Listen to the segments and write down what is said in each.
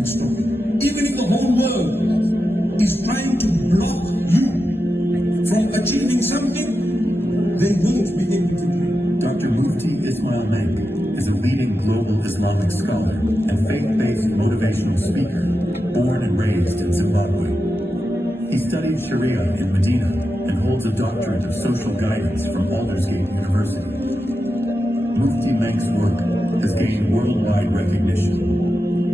Even if the whole world is trying to block you from achieving something, they won't be able to do it. Dr. Mufti Mink is a leading global Islamic scholar and faith-based motivational speaker, born and raised in Zimbabwe. He studied Sharia in Medina and holds a doctorate of social guidance from Aldersgate University. Mufti Mink's work has gained worldwide recognition,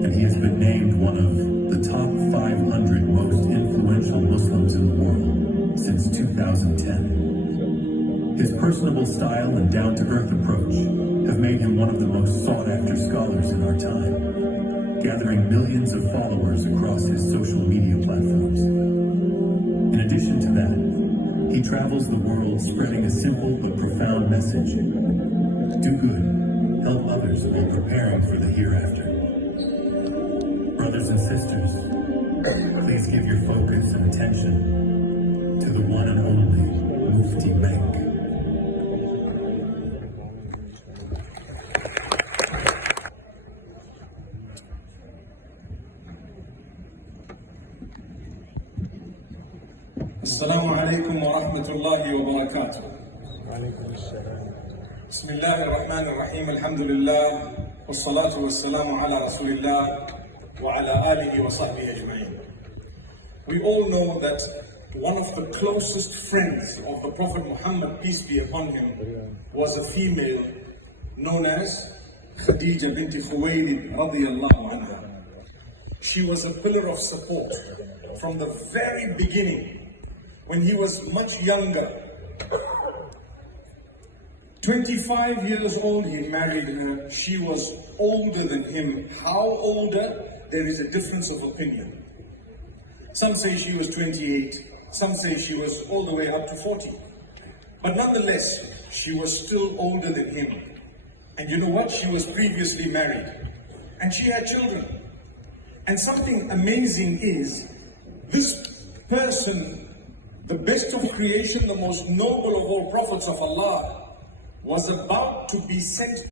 and he has been named one of the top 500 most influential Muslims in the world since 2010. His personable style and down-to-earth approach have made him one of the most sought-after scholars in our time, gathering millions of followers across his social media platforms. In addition to that, he travels the world spreading a simple but profound message: do good, help others while preparing for the hereafter. Brothers and sisters, please give your focus and attention to the one and only Mufti Mink. Assalamu alaikum wa rahmatullahi wa barakatuh. Bismillahir Rahmanir Rahim. Alhamdulillah. Wassalatu wassalamu ala Rasulillah wa ala alihi wa sahbihi ajma'in. We all know that one of the closest friends of the Prophet Muhammad, peace be upon him, was a female known as Khadija binti Khuwaylid radiyallahu anha. She was a pillar of support from the very beginning. When he was much younger, 25 years old, he married her. She was older than him. How older? There is a difference of opinion. Some say she was 28, some say she was all the way up to 40. But nonetheless, she was still older than him. And you know what? She was previously married. And she had children. And something amazing is, this person, the best of creation, the most noble of all prophets of Allah, was about to be sent